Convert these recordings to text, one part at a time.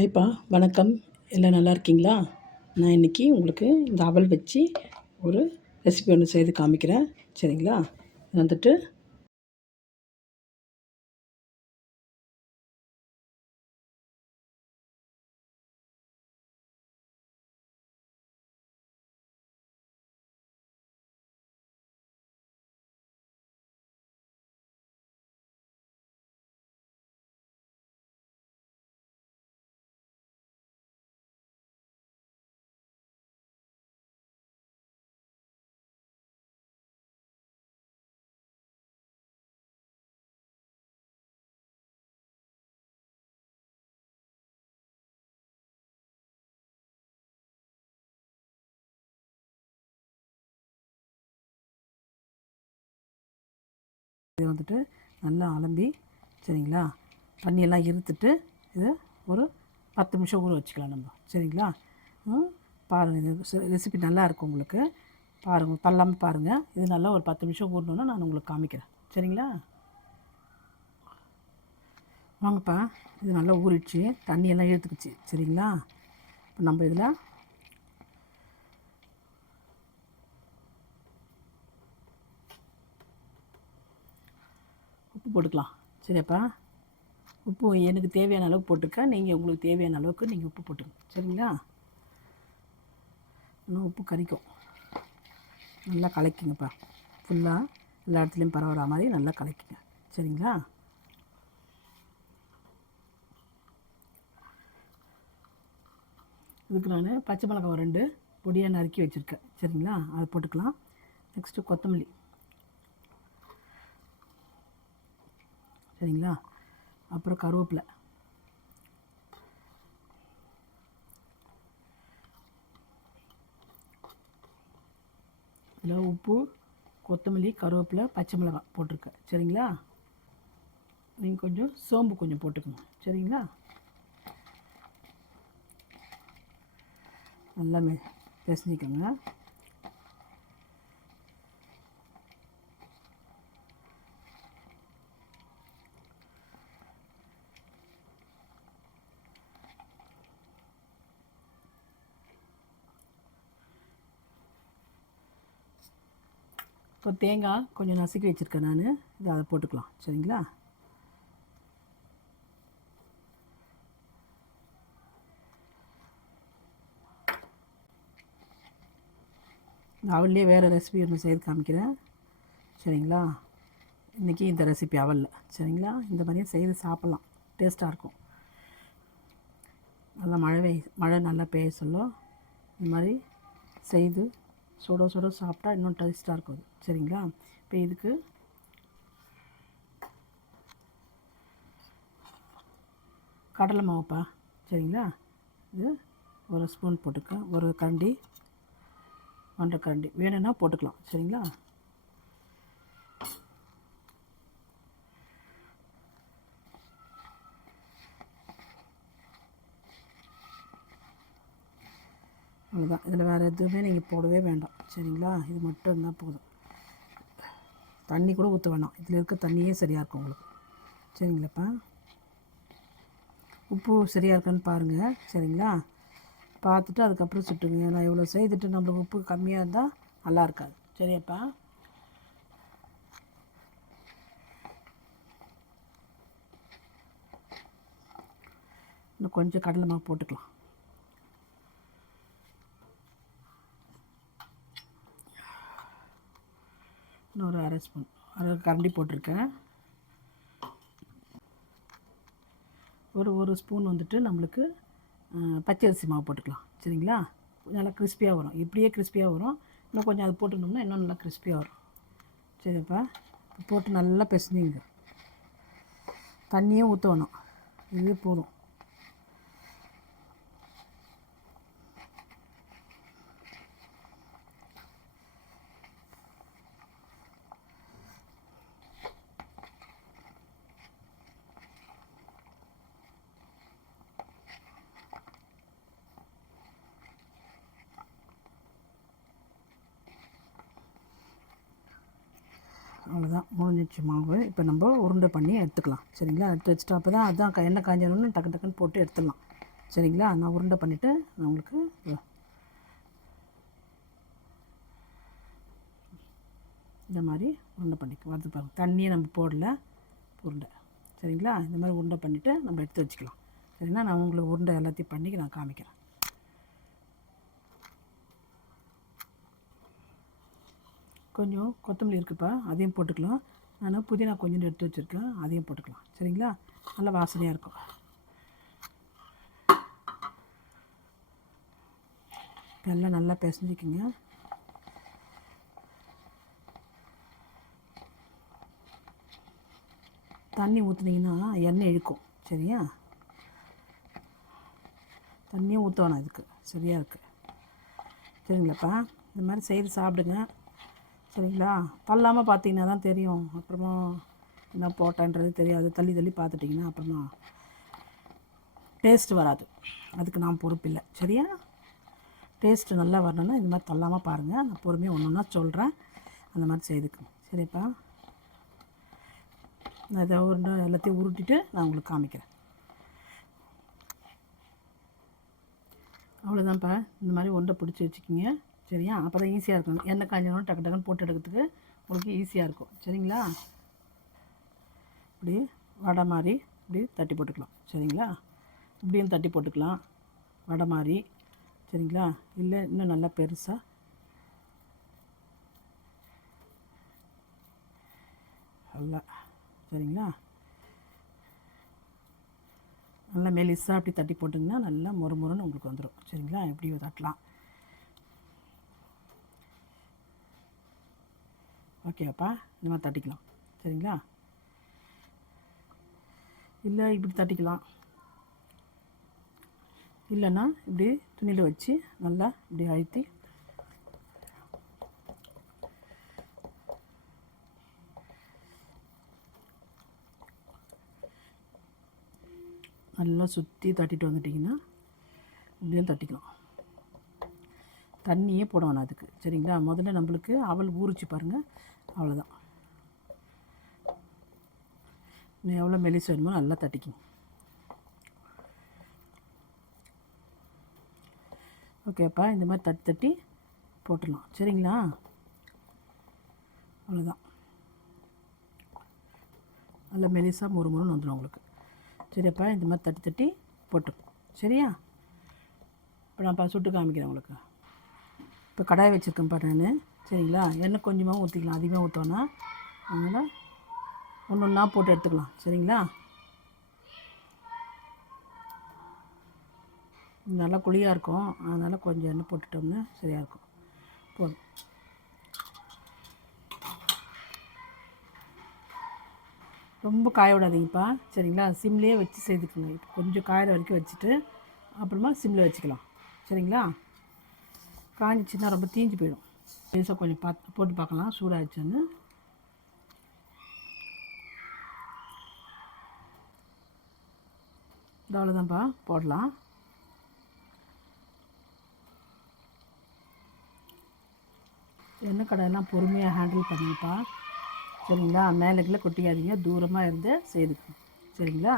ஹாய்ப்பா, வணக்கம். எல்லாம் நல்லா இருக்கீங்களா? நான் இன்றைக்கி உங்களுக்கு இந்த அவல் வச்சு ஒரு ரெசிபி ஒன்று செய்து காமிக்கிறேன். சரிங்களா? இது வந்துட்டு இது வந்துட்டு நல்லா அலம்பி, சரிங்களா, தண்ணியெல்லாம் இருத்துட்டு இதை ஒரு 10 நிமிஷம் ஊற வச்சுக்கலாம் நம்ம. சரிங்களா? பாருங்கள், இது ரெசிபி நல்லா இருக்கும் உங்களுக்கு. பாருங்கள், தள்ளாமல் பாருங்கள். இது நல்லா ஒரு 10 நிமிஷம் ஊறணுன்னா நான் உங்களுக்கு காமிக்கிறேன். சரிங்களா? வாங்கப்பா, இது நல்லா ஊறிடுச்சு, தண்ணியெல்லாம் இழுத்துக்குச்சு. சரிங்களா? இப்போ நம்ம இதில் உப்பு போட்டுக்கலாம். சரியாப்பா? உப்பு எனக்கு தேவையான அளவுக்கு போட்டுக்க, நீங்கள் உங்களுக்கு தேவையான அளவுக்கு நீங்கள் உப்பு போட்டுங்க. சரிங்களா? இன்னும் உப்பு கறிக்கும். நல்லா கலக்கிங்கப்பா. ஃபுல்லாக எல்லா இடத்துலையும் பரவுற மாதிரி நல்லா கலக்கிங்க. சரிங்களா? இதுக்கு நான் பச்சை மிளகாய் 2 பொடியாக நறுக்கி வச்சுருக்கேன். சரிங்களா? அதை போட்டுக்கலாம். நெக்ஸ்ட்டு கொத்தமல்லி. சரிங்களா? அப்புறம் கருவேப்பிலை. இதில் உப்பு, கொத்தமல்லி, கருவேப்பிலை, பச்சை மிளகாய் போட்டிருக்கேன். சரிங்களா? நீங்கள் கொஞ்சம் சோம்பு கொஞ்சம் போட்டுக்கணும். சரிங்களா? நல்லா பிசைஞ்சிக்கோங்க. இப்போ தேங்காய் கொஞ்சம் நசுக்கி வச்சுருக்கேன் நான். இதை அதை போட்டுக்கலாம். சரிங்களா? அவல்லே வேறு ரெசிபி ஒன்று செய்து காமிக்கிறேன். சரிங்களா? இன்றைக்கி இந்த ரெசிபி அவலில். சரிங்களா? இந்த மாதிரியும் செய்து சாப்பிட்லாம், டேஸ்ட்டாக இருக்கும். நல்லா மழை நல்லா பெய்ய சொல்லும் இந்த மாதிரி செய்து சுட சுட சாப்பிட்டா இன்னும் டேஸ்ட்டாக இருக்கும். சரிங்களா? இப்போ இதுக்கு கடலை மாவுப்பா. சரிங்களா? இது ஒரு ஸ்பூன் போட்டுக்க, ஒரு கரண்டி, 1.5 கரண்டி வேணும்னா போட்டுக்கலாம். சரிங்களா? அவ்வளோதான். இதில் வேறு எதுவுமே நீங்கள் போடவே வேண்டாம். சரிங்களா? இது மட்டும் இருந்தால் போதும். தண்ணி கூட ஊற்ற வேணாம். இதில் இருக்க தண்ணியே சரியாக இருக்கும் உங்களுக்கு. சரிங்களாப்பா? உப்பு சரியாக இருக்கான்னு பாருங்கள். சரிங்களா? பார்த்துட்டு அதுக்கப்புறம் சுட்டுங்க. நான் இவ்வளோ செய்துட்டு நம்மளுக்கு உப்பு கம்மியாக இருந்தால் நல்லா இருக்காது. சரியாப்பா? இன்னும் கொஞ்சம் கடலை மாவு போட்டுக்கலாம். இன்னொரு அரை ஸ்பூன், அரை கரண்டி போட்டிருக்கேன். ஒரு ஸ்பூன் வந்துட்டு நம்மளுக்கு பச்சரிசி மாவு போட்டுக்கலாம். சரிங்களா? நல்லா கிறிஸ்பியாக வரும். இப்படியே கிறிஸ்பியாக வரும். இன்னும் கொஞ்சம் அது போட்டுட்டோம்னா இன்னும் நல்லா கிறிஸ்பியாக வரும். சரிப்பா? போட்டு நல்லா பிசைஞ்சிங்க. தண்ணியும் ஊற்ற வேணும். இது போதும். அவ்வளோதான், முடிஞ்சிச்சு மாவு. இப்போ நம்ம உருண்டை பண்ணி எடுத்துக்கலாம். சரிங்களா? எடுத்து வச்சுட்டு அப்போ தான் அதான் எண்ணெய் காஞ்சணுன்னு டக்கு டக்குன்னு போட்டு எடுத்துடலாம். சரிங்களா. நான் உருண்டை பண்ணிவிட்டு நான் உங்களுக்கு இந்த மாதிரி உருண்டை பண்ணிக்க வருது பாருங்கள். தண்ணியை நம்ம போடல, உருண்டை. சரிங்களா. இந்த மாதிரி உருண்டை பண்ணிவிட்டு நம்ம எடுத்து வச்சுக்கலாம். சரிங்களா. நான் உங்களுக்கு உருண்டை எல்லாத்தையும் பண்ணி நான் காமிக்கிறேன். கொஞ்சம் கொத்தமல்லி இருக்குப்பா, அதையும் போட்டுக்கலாம். நான் புதினா கொஞ்சம் எடுத்து வச்சுருக்கேன், அதையும் போட்டுக்கலாம். சரிங்களா. நல்லா வாசனையாக இருக்கும். எல்லாம் நல்லா பிசைஞ்சிக்கிங்க. தண்ணி ஊற்றுனீங்கன்னா எண்ணெய் இழுக்கும். சரியா. தண்ணியும் ஊற்ற வேணாம், இதுக்கு சரியாக இருக்குது. சரிங்களாப்பா. இந்த மாதிரி செய்து சாப்பிடுங்க. சரிங்களா. தள்ளாமல் பார்த்தீங்கன்னா தான் தெரியும். அப்புறமா என்ன போட்டேன்றது தெரியாது. தள்ளி தள்ளி பார்த்துட்டிங்கன்னா அப்புறமா டேஸ்ட்டு வராது. அதுக்கு நான் பொறுப்பில்லை. சரியா. டேஸ்ட்டு நல்லா வரணுன்னா இந்த மாதிரி தள்ளாமல் பாருங்கள். நான் பொறுமையாக ஒன்று ஒன்றா சொல்கிறேன், அந்த மாதிரி செய்துக்குங்க. சரிப்பா. நான் இதை எல்லாத்தையும் உருட்டிட்டு நான் உங்களுக்கு காமிக்கிறேன். அவ்வளோதான்ப்பா. இந்த மாதிரி ஒன்றை பிடிச்சி வச்சுக்கிங்க. சரியா. அப்போ தான் ஈஸியாக இருக்கும். எண்ணெய் காஞ்சோன்னு டக்கு டக்குன்னு போட்டு எடுக்கிறதுக்கு உங்களுக்கு ஈஸியாக இருக்கும். சரிங்களா. இப்படி வடை மாதிரி இப்படி தட்டி போட்டுக்கலாம். சரிங்களா. இப்படியும் தட்டி போட்டுக்கலாம், வடை மாதிரி. சரிங்களா. இல்லை இன்னும் நல்லா பெருசாக நல்லா. சரிங்களா. நல்லா மெலிசாக அப்படி தட்டி போட்டிங்கன்னா நல்லா முறுமுறுன்னு உங்களுக்கு வந்துடும். சரிங்களா. எப்படி தட்டலாம். ஓகேப்பா. இந்த மாதிரி தட்டிக்கலாம். சரிங்களா. இல்லை இப்படி தட்டிக்கலாம், இல்லைன்னா இப்படி துணியில் வச்சு நல்லா இப்படி அழுத்தி நல்லா சுற்றி தட்டிட்டு வந்துட்டிங்கன்னா இப்படியும் தட்டிக்கலாம். தண்ணியே போட வேணாம் அதுக்கு. சரிங்களா. முதல்ல நம்மளுக்கு அவல் ஊறிச்சு பாருங்கள், அவ்வளோதான். இன்னும் எவ்வளோ மெலிசு வேணுமோ நல்லா தட்டிக்கணும். ஓகேப்பா. இந்த மாதிரி தட்டி தட்டி போட்டுடலாம். சரிங்களா. அவ்வளோதான். நல்லா மெலிசாக முறுமுறுன்னு வந்துடும் உங்களுக்கு. சரியாப்பா. இந்த மாதிரி தட்டி தட்டி போட்டு. சரியா. இப்போ நான் சுட்டு காமிக்கிறேன் உங்களுக்கு. இப்போ கடாயை வச்சுருக்கேன்ப்பா நான். சரிங்களா. எண்ணெய் கொஞ்சமாக ஊற்றிக்கலாம், அதிகமாக ஊற்றோன்னா. அதனால் ஒன்று ஒன்றா போட்டு எடுத்துக்கலாம். சரிங்களா. நல்லா குழியாக இருக்கும், அதனால் கொஞ்சம் எண்ணெய் போட்டுட்டோம்னா சரியாக இருக்கும். போதும். ரொம்ப காய விடாதீங்கப்பா. சரிங்களா. சிம்லேயே வச்சு செய்துக்குங்க. இப்போ கொஞ்சம் காயிற வரைக்கும் வச்சுட்டு அப்புறமா சிம்மில் வச்சுக்கலாம். சரிங்களா. காஞ்சிச்சின்னா ரொம்ப தீஞ்சு போயிடும். லேசாக கொஞ்சம் போட்டு பார்க்கலாம் சூடாகிடுச்சுன்னு. இது அவ்வளோதான்ப்பா, போடலாம். எண்ணெய் கடையெல்லாம் பொறுமையாக ஹேண்டில் பண்ணுங்கப்பா. சரிங்களா. மேலேக்குள்ளே கொட்டிக்காதீங்க, தூரமாக இருந்து செய்துக்கணும். சரிங்களா.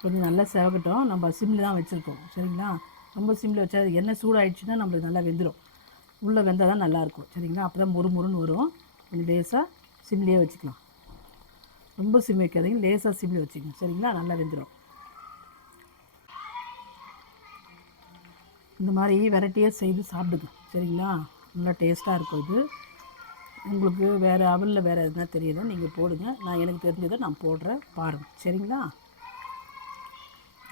கொஞ்சம் நல்லா செவக்கட்டும். நம்ம சிம்மில் தான் வச்சுருக்கோம். சரிங்களா. ரொம்ப சிம்மில் வச்சா எண்ணெய் சூடாகிடுச்சுன்னா நம்மளுக்கு நல்லா வெந்துடும். உள்ளே வெந்தால் தான் நல்லாயிருக்கும். சரிங்களா. அப்போ தான் முறுமுறுன்னு வரும். கொஞ்சம் லேசாக சிம்லேயே வச்சுக்கலாம். ரொம்ப சிம் வைக்காதீங்க, லேசாக சிம்மில் வச்சுக்கோங்க. சரிங்களா. நல்லா வெந்துடும். இந்த மாதிரி வெரைட்டியாக செய்து சாப்பிடுங்க. சரிங்களா. நல்லா டேஸ்ட்டாக இருக்கும். இது உங்களுக்கு வேறு அவலில் வேறு எதுனா தெரியல நீங்கள் போடுங்க. நான் எனக்கு தெரிஞ்சதை நான் போடுறேன், பாருங்கள். சரிங்களா.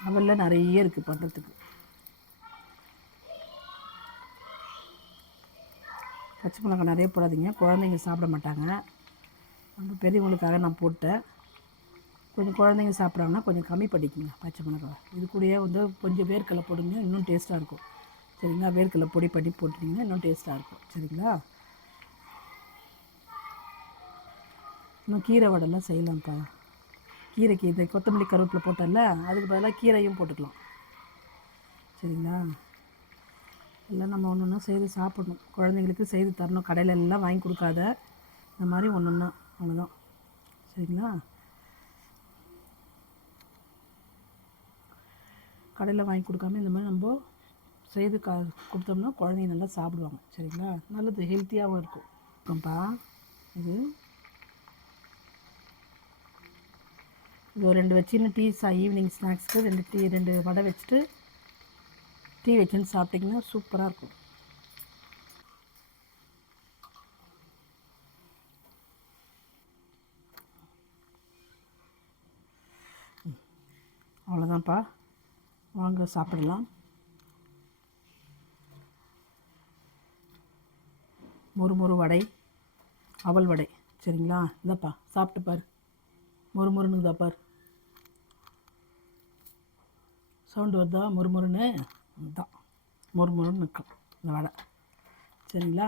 அவலில் நிறைய இருக்குது பண்ணுறதுக்கு. பச்சை மிளகாய் நிறைய போடாதீங்க, குழந்தைங்க சாப்பிட மாட்டாங்க. நம்ம பெரியவங்களுக்காக நான் போட்டேன். கொஞ்சம் குழந்தைங்க சாப்பிட்றாங்கன்னா கொஞ்சம் கம்மி பண்ணிக்கோங்க பச்சை மிளகாய். இது கூடயே வந்து கொஞ்சம் வேர்க்கடலை போடுங்க, இன்னும் டேஸ்ட்டாக இருக்கும். சரிங்களா. வேர்க்கடலை பொடி பண்ணி போட்டுட்டிங்கன்னா இன்னும் டேஸ்ட்டாக இருக்கும். சரிங்களா. இன்னும் கீரை வடைலாம் செய்யலாம்ப்பா. கீரைக்கு இந்த கொத்தமல்லி கருவேப்பிலை போட்டல, அதுக்கு பதிலாக கீரையும் போட்டுக்கலாம். சரிங்களா. எல்லாம் நம்ம ஒன்று ஒன்றா செய்து சாப்பிடணும். குழந்தைங்களுக்கு செய்து தரணும். கடையில் எல்லாம் வாங்கி கொடுக்காத, இந்த மாதிரி ஒன்று ஒன்றா. அவ்வளோதான். சரிங்களா. கடையில் வாங்கி கொடுக்காம இந்த மாதிரி நம்ம செய்து கொடுத்தோம்னா குழந்தைங்க நல்லா சாப்பிடுவாங்க. சரிங்களா? நல்லது, ஹெல்த்தியாகவும் இருக்கும். இருக்கும்ப்பா இது இது ஒரு 2 வச்சுன்னு டீ ஈவினிங் ஸ்நாக்ஸ்க்கு 2 வடை வச்சுட்டு டீ வச்சுன்னு சாப்பிட்டிங்கன்னா சூப்பராக இருக்கும். அவ்வளோதான்ப்பா, வாங்க சாப்பிடலாம். மொறு வடை, அவல் வடை. சரிங்களா? இதாப்பா சாப்பிட்டு பாரு. மொறுன்னு பார், சவுண்டு வருதா? மொறுன்னு தான், மொறுன்னு நிற்கும் இந்த வடை. சரிங்களா?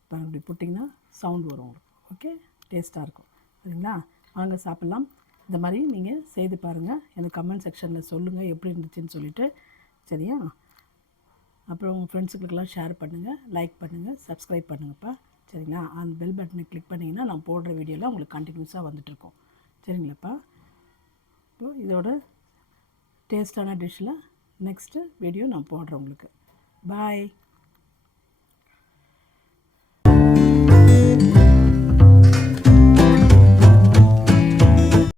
இப்போ இப்படி போட்டிங்கன்னா சவுண்டு வரும் உங்களுக்கு. ஓகே, டேஸ்ட்டாக இருக்கும். சரிங்களா? வாங்க சாப்பிட்லாம். இந்த மாதிரி நீங்கள் செய்து பாருங்கள், எனக்கு கமெண்ட் செக்ஷனில் சொல்லுங்கள் எப்படி இருந்துச்சுன்னு சொல்லிவிட்டு. சரியா? அப்புறம் உங்கள் ஃப்ரெண்ட்ஸுங்களுக்கெல்லாம் ஷேர் பண்ணுங்கள், லைக் பண்ணுங்கள், சப்ஸ்கிரைப் பண்ணுங்கப்பா. சரிங்களா? அந்த பெல் பட்டனை கிளிக் பண்ணிங்கன்னா நான் போடுற வீடியோலாம் உங்களுக்கு கண்டினியூஸாக வந்துட்டுருக்கோம். சரிங்களாப்பா? இப்போது இதோட டேஸ்டான டிஷ்ஷில் நெக்ஸ்ட்டு வீடியோ நான் போடுறேன் உங்களுக்கு. பாய்.